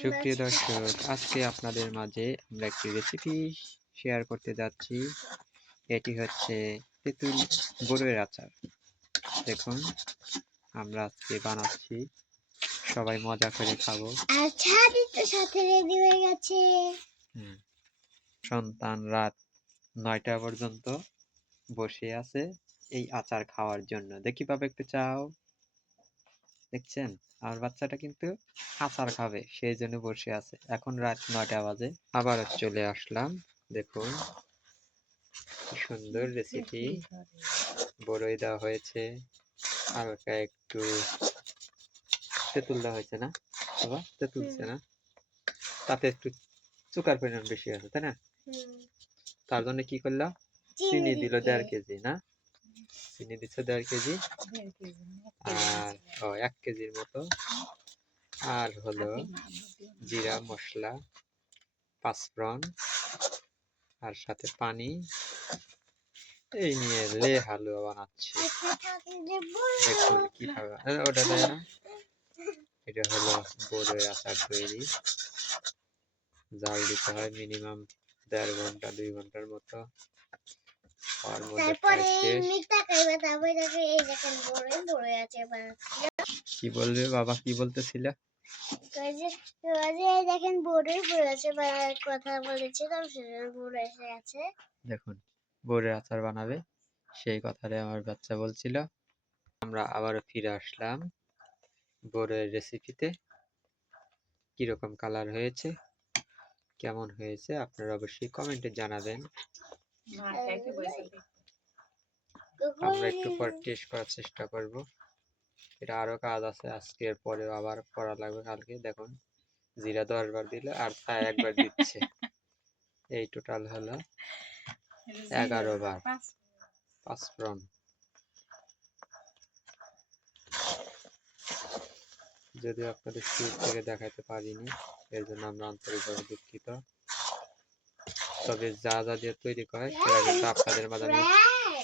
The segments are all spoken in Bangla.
সুপ্রিয় দর্শক, আজকে আপনাদের মাঝে আমরা একটি রেসিপি শেয়ার করতে যাচ্ছি। এটি হচ্ছে তেঁতুল বড়ইয়ের আচার। দেখুন, আমরা আজকে বানাচ্ছি, সবাই মজা করে খাবো। সাথে রেডি হয়ে গেছে। সন্তান রাত 9টা পর্যন্ত বসে আছে এই আচার খাওয়ার জন্য। দেখি বাবা একটু চাও। দেখছেন, আমার বাচ্চাটা কিন্তু আচার খাবে, সেই জন্য বসে আছে। এখন রাত 9টা বাজে, আবার চলে আসলাম। দেখুন কি সুন্দর রেসিপি। বড়ই দেওয়া হয়েছে, হালকা একটু তেঁতুল দেওয়া হয়েছে না বাবা? তেঁতুল দিচ্ছে না, তাতে একটু চুকার পরিমাণ বেশি আছে, তাই না? তার জন্য কি করলাম, চিনি দিল 1.5 কেজি না, চিনি দিচ্ছে 1.5 কেজি, আর 1 কেজির মতো। আর হলো জিরা মশলা, পাঁচফোড়ন, আর সাথে পানি, এই নিয়ে লে হালুয়া বানাচ্ছি। দেখুন কিভাবে, ওটা দেয় না, এটা হলো বড়ই আচার তৈরি। জাল দিতে হয় মিনিমাম 1.5 ঘন্টা 2 ঘন্টার মতো। আর মধ্যে কি বলবে বাবা, কি বলতেছিল? দেখেন বড়ই পড়ে আছে, কথা বলেছিলাম, বড় এসে গেছে। দেখুন বড়ই আচার বানাবে, সেই কথাটাই আমার বাচ্চা বলছিল। আমরা আবারও ফিরে আসলাম বড়ইয়ের রেসিপিতে। কিরকম কালার হয়েছে, কেমন হয়েছে, আপনারা অবশ্যই কমেন্টে জানাবেন। আমরা একটু পর টেস্ট করার চেষ্টা করব। এটা আরো কাজ আছে, আজকের পরেও আবার করা লাগবে কালকে। দেখুন জিরা 10 বার দিল আর ছায় 1 বার দিচ্ছে, এই টোটাল হলো 11 বার। পাঁচফোড়ন, যদি আপনাদের শুরু থেকে দেখাতে পারিনি, এর জন্য আমরা আন্তরিকভাবে দুঃখিত। তবে যা যা দিয়ে তৈরি করে সেটা কিন্তু আপনাদের মাঝে আমি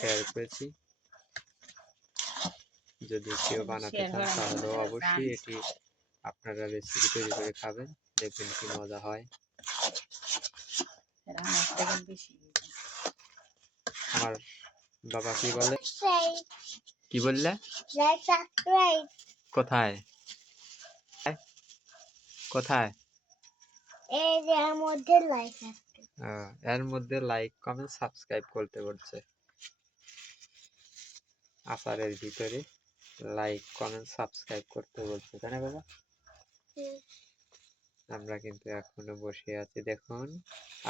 শেয়ার করেছি। যদি কেউ বানাতে চান তাহলে অবশ্যই এটি আপনারা রেসিপি তৈরি করে খাবেন, দেখবেন কি মজা হয়। আমার বাবা কি বলে, কি বললে? কোথায় কোথায়? এই যে এর মধ্যে লাইক আছে, এর মধ্যে লাইক কমেন্ট সাবস্ক্রাইব করতে বলছে। আচারের ভিতরে লাইক কমেন্ট সাবস্ক্রাইব করতে বলছে, তাই না বাবা? আমরা কিন্তু এখনো বসে আছি। দেখুন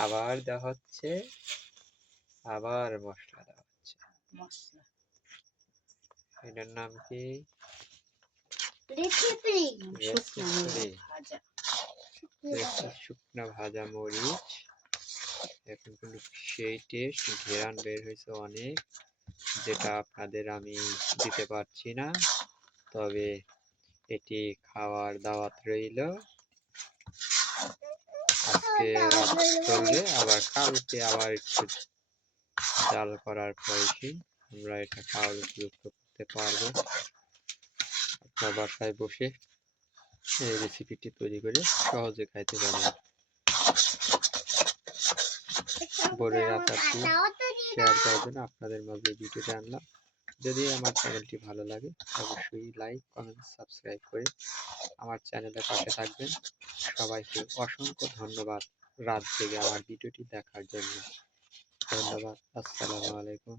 আবার দেওয়া হচ্ছে, আবার মশলা দেওয়া হচ্ছে। এটার নাম কি? শুকনা ভাজা মরিচ। এখন কিন্তু সেই টেস্ট, ঘেরান বের হয়েছে অনেক, যেটা আপনাদের আমি দিতে পারছি না। তবে এটি খাওয়ার দাওয়াত রইল। আজকে রাত চলবে, আবার কালকে আবার একটু জাল করার পরে আমরা এটা খাওয়ার উপযুক্ত করতে পারবো। আপনার বাসায় বসে এই রেসিপিটি তৈরি করে সহজে খাইতে পারবেন। বড়ির আচারটি শেয়ার করার জন্য আপনাদের মাঝে ভিডিওটা আনলাম। যদি আমার চ্যানেলটি ভালো লাগে অবশ্যই লাইক কমেন্ট সাবস্ক্রাইব করে আমার চ্যানেলের পাশে থাকবেন। সবাইকে অসংখ্য ধন্যবাদ রাত জেগে আমার ভিডিওটি দেখার জন্য। ধন্যবাদ। আসসালামু আলাইকুম।